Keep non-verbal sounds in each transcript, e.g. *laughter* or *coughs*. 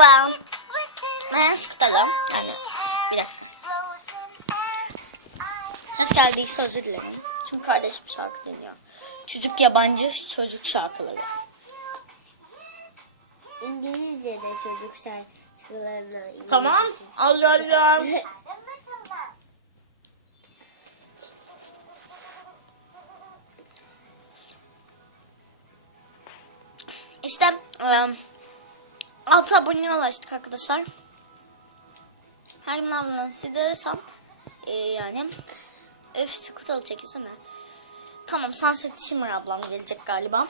galiba. Ben sıkıtalım. Yani bir dakika. Ses geldiyse özür dilerim. Çünkü kardeşim şarkı dinliyor. Çocuk yabancı çocuk şarkıları. İngilizce de çocuk şarkılarına. İngilizce. Tamam. Allah Allah. *laughs* İşte um, 6 aboneye ulaştık arkadaşlar. Her gün abone size e, yani öf skutalı çekilsene. Tamam Sunset Shimmer ablam gelecek galiba.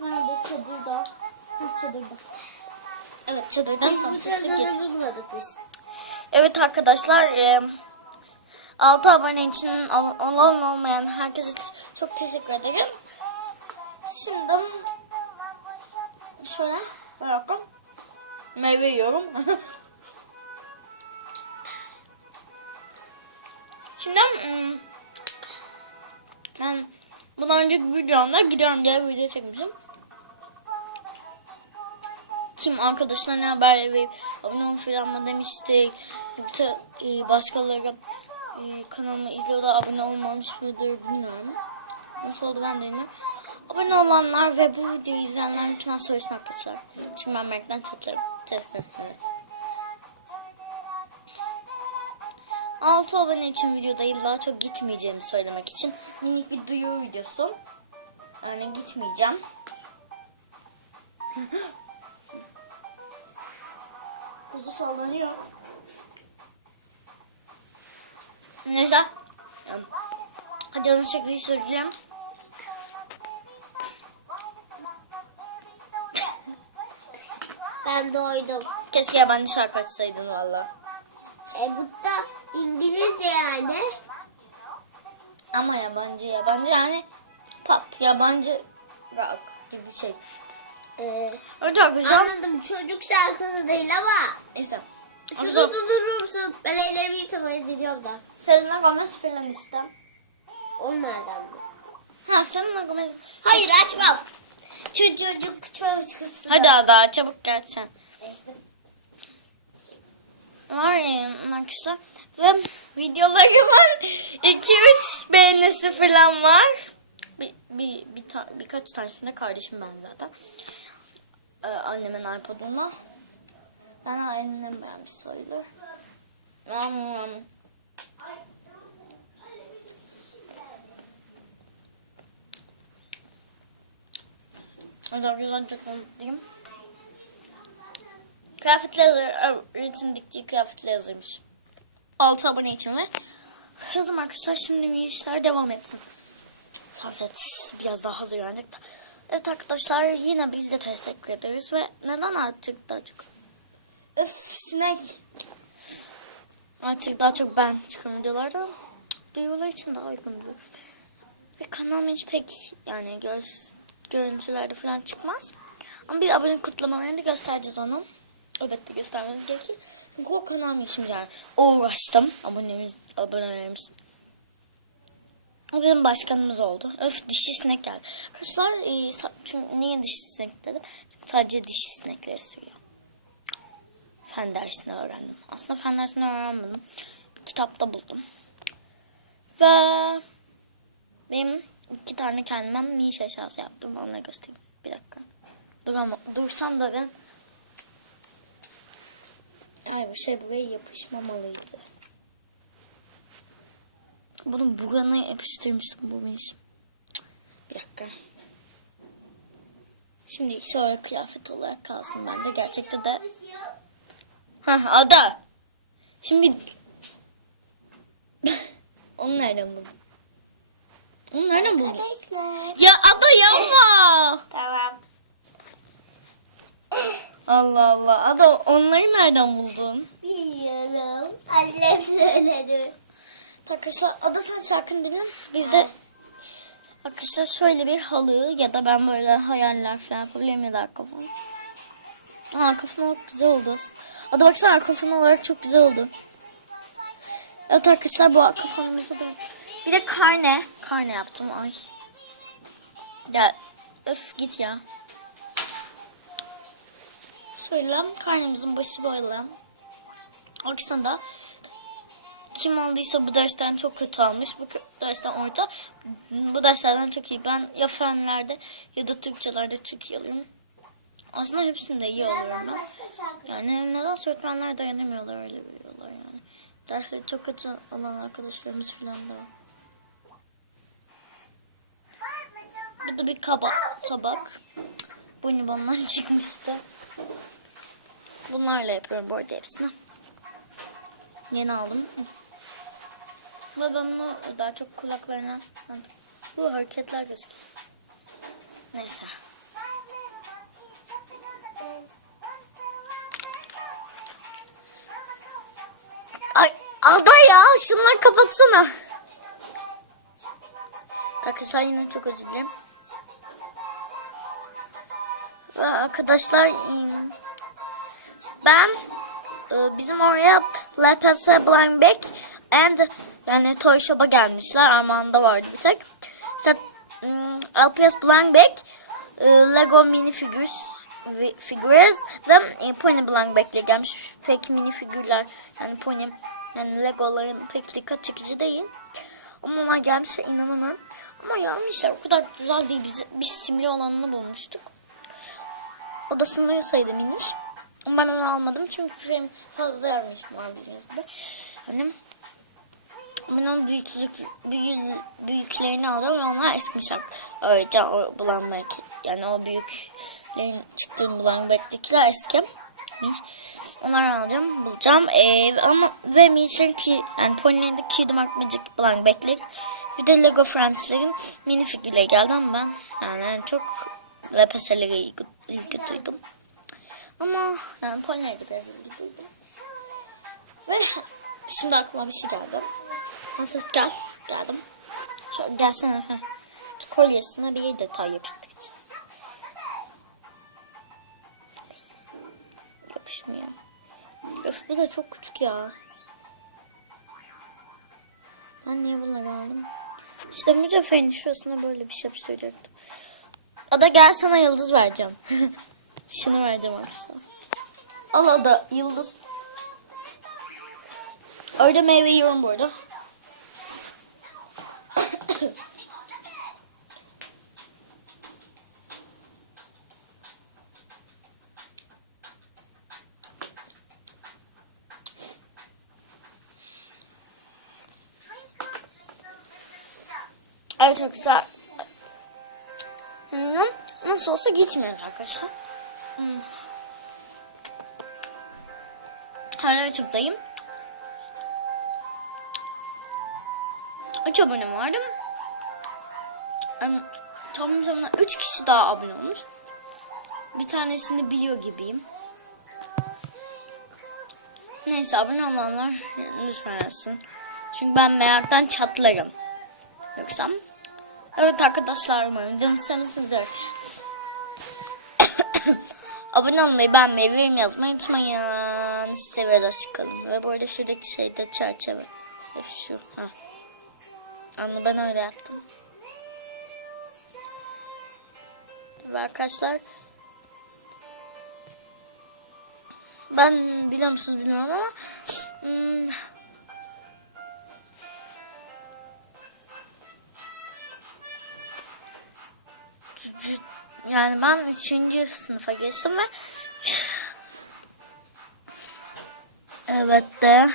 Nerede çadırda? Ha, çadırda. Evet çadırdan Sunset bulmadık biz. Evet arkadaşlar e, 6 abone için ol- olan olmayan herkese çok teşekkür ederim. Şimdi şöyle bırakın. Meyve yiyorum. *laughs* Şimdi ben bundan önceki videomda gidiyorum diye bir video çekmişim. Kim arkadaşlarına haber verip abone ol falan mı demiştik. Yoksa e, başkaları e, kanalımı izliyor da abone olmamış mıdır bilmiyorum. Nasıl oldu ben de bilmiyorum. Abone olanlar ve bu videoyu izleyenler lütfen söylesin arkadaşlar. Çünkü ben meraktan çatlarım. 6 abone için videoda daha çok gitmeyeceğimi söylemek için minik bir duyuru videosu. Yani gitmeyeceğim. *gasps* Kuzu sallanıyor. Neyse. Hadi onu şekli sürdüreyim. Ben doydum. Keşke yabancı şarkı açsaydın valla. E bu da İngilizce yani. Ama yabancı yabancı yani pop yabancı rock gibi bir şey. Ee, Evet arkadaşlar. anladım çocuk şarkısı değil ama. Neyse. Şunu Arkadaşlar, durdurur musun? Ben ellerimi yıkamak ediyorum da. Selena Gomez falan işte. Onlardan mı? Ha Selena Gomez. Hayır açmam. Çocuk şarkısı. Hadi Ada çabuk gelsen. İşte. Var arkadaşlar. Ve videolarımın 2-3 beğenisi falan var. Bir, bir, bir ta- birkaç tanesinde kardeşim ben zaten. Ee, annemin iPod'una. Ben annem beğenmiş sayılır. Um, Arkadaşlar çok mutluyum. Kıyafetler üretim diktiği kıyafetler yazılmış. 6 abone için ve kızım arkadaşlar şimdi işler devam etsin. Sunset biraz daha hazırlanacak da. Evet arkadaşlar yine biz de teşekkür ederiz ve neden artık daha çok Öf sinek. Artık daha çok ben çıkan videolarda duyurular için daha uygun. Ve kanalım hiç pek yani göz, görüntülerde falan çıkmaz. Ama bir abone kutlamalarını göstereceğiz onu. Evet de göstermemiz gerekir. Çünkü o kanalım için yani uğraştım. Abonemiz, abonelerimiz. O bizim başkanımız oldu. Öf dişi sinek geldi. Arkadaşlar e, çünkü niye dişi sinek dedim? Çünkü sadece dişi sinekleri sürüyor. Fen dersini öğrendim. Aslında fen dersini öğrenmedim. Kitapta buldum. Ve benim iki tane kendime miş eşyası yaptım. Onları göstereyim. Bir dakika. Dur ama, dursam da ben Ay bu şey buraya yapışmamalıydı. Bunu burana yapıştırmıştım bu benim. Bir dakika. Şimdi şöyle kıyafet olarak kalsın bende. Gerçekte de Hah ada. Şimdi *laughs* onu nereden buldun? Onu nereden buldun? Arkadaşlar. Ya ada yapma. Tamam. Allah Allah. Ada onları nereden buldun? Bilmiyorum. Annem söyledi. Arkadaşlar ada sen şarkını dinle. Biz de arkadaşlar şöyle bir halı ya da ben böyle hayaller falan yapabilirim ya da kafam. Aa kafam güzel oldu. Ada baksana kafam olarak çok güzel oldu. Evet arkadaşlar bu kafamda da. Bir de karne. Karne yaptım ay. Ya öf git ya. Şöyle karnımızın başı böyle. Aksında kim aldıysa bu dersten çok kötü almış. Bu dersten orta. Bu derslerden çok iyi. Ben ya fenlerde ya da Türkçelerde çok iyi alıyorum. Aslında hepsinde iyi alıyorum ben. Yani neden öğretmenler dayanamıyorlar öyle biliyorlar yani. Dersleri çok kötü olan arkadaşlarımız falan da var. Bu da bir kaba tabak. Bonibon'dan *laughs* çıkmıştı. Bunlarla yapıyorum bu arada hepsini. Yeni aldım. Ve daha çok kulaklarına... Bu hareketler gözüküyor. Neyse. Ay Ada ya şunları kapatsana. Arkadaşlar yine çok özür dilerim. Arkadaşlar ben e, bizim oraya LPS Blind and yani Toy Shop'a gelmişler. Armağan'da vardı bir tek. İşte LPS Blind e, Lego mini figures figures ve e, Pony Blank ile gelmiş. Pek mini figürler yani Pony yani Legoların pek dikkat çekici değil. Ama onlar gelmiş ve inanamıyorum. Ama gelmişler o kadar güzel değil. Biz, biz simli olanını bulmuştuk. O da sınırlı sayıda miniş. Ama ben onu almadım çünkü benim fazla yazmışım var bildiğiniz gibi. Hani ben onun büyüklük, büyük, büyüklerini alacağım ve onlar eskimişler. Öylece o bulanmak yani o büyüklerin çıktığım bulanmaktakiler eskimiş. Onları alacağım, bulacağım. Ee, ama ve Mitchell'in ki yani de Kingdom Hearts Magic Blank Back'lik bir de Lego Friends'lerin mini figürleri geldi ama ben yani çok LPS'lere ilgi, ilgi duydum. Ama yani Pony'e de biraz ilgi duydum. Ve şimdi aklıma bir şey geldi. Nasıl gel, geldim. Şöyle gelsene. Heh. Kolyesine bir detay yapıştıracağım. Yapışmıyor. Öf bu da çok küçük ya. Ben niye bunları aldım? İşte mücevherin şurasına böyle bir şey yapıştıracaktım. Ada gel sana yıldız vereceğim. *laughs* Şunu vereceğim arkadaşlar. Al Ada yıldız. Öyle meyve yiyorum bu arada. *coughs* Ay çok. Hmm, Nasıl olsa gitmiyoruz arkadaşlar. Hmm. Hala YouTube'dayım. 3 abonem vardı. Em, Tam tamına 3 kişi daha abone olmuş. Bir tanesini biliyor gibiyim. Neyse abone olanlar lütfen yazsın. Çünkü ben meraktan çatlarım. Yoksa evet arkadaşlar umarım demişsinizdir. *coughs* Abone olmayı, beğenmeyi, yorum yazmayı unutmayın. Sizi seviyoruz. Hoşçakalın. Ve bu arada şuradaki şey çerçeve. Ve Şu. Ha. Anlı ben öyle yaptım. Ve arkadaşlar ben biliyor musunuz bilmiyorum ama hmm, yani ben 3. sınıfa geçtim ve evet de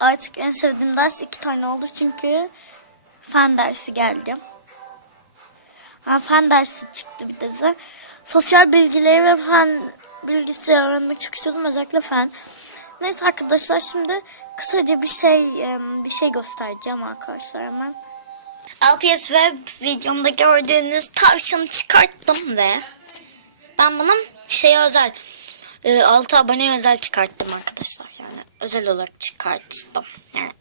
artık en sevdiğim ders iki tane oldu çünkü fen dersi geldi. Ha, fen dersi çıktı bir de. Sosyal bilgileri ve fen bilgisi öğrenmek çok istiyordum özellikle fen. Neyse arkadaşlar şimdi kısaca bir şey bir şey göstereceğim arkadaşlar hemen. LPS Web videomda gördüğünüz tavşanı çıkarttım ve ben bunun şey özel e, 6 abone özel çıkarttım arkadaşlar. Yani özel olarak çıkarttım. Yani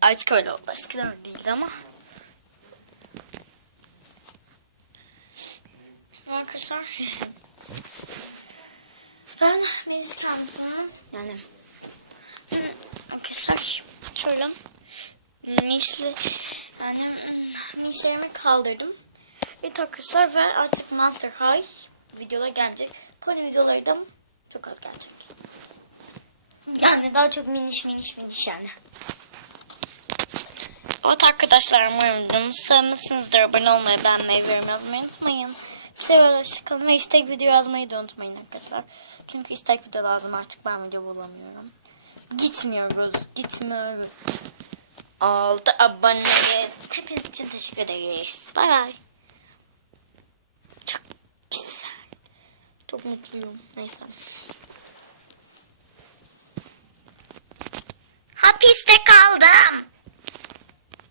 artık öyle oldu. Eskiden değildi ama. Arkadaşlar ben Melis Kamp'ın yani arkadaşlar şöyle Melis'li yani Melis'lerimi kaldırdım. Bir arkadaşlar ve artık Master High videolar gelecek. Pony videoları da Çok az gelecek. Yani daha çok miniş miniş miniş yani. Evet arkadaşlar umarım videomu sevmişsinizdir. Abone olmayı, beğenmeyi, yorum yazmayı unutmayın. Seviyorlar, hoşçakalın ve istek video yazmayı da unutmayın arkadaşlar. Çünkü istek video lazım artık ben video bulamıyorum. Gitmiyoruz, gitmiyoruz. 6 aboneye hepiniz için teşekkür ederiz. Bay bay. Çok güzel. Çok mutluyum. Neyse. Hapiste kaldım.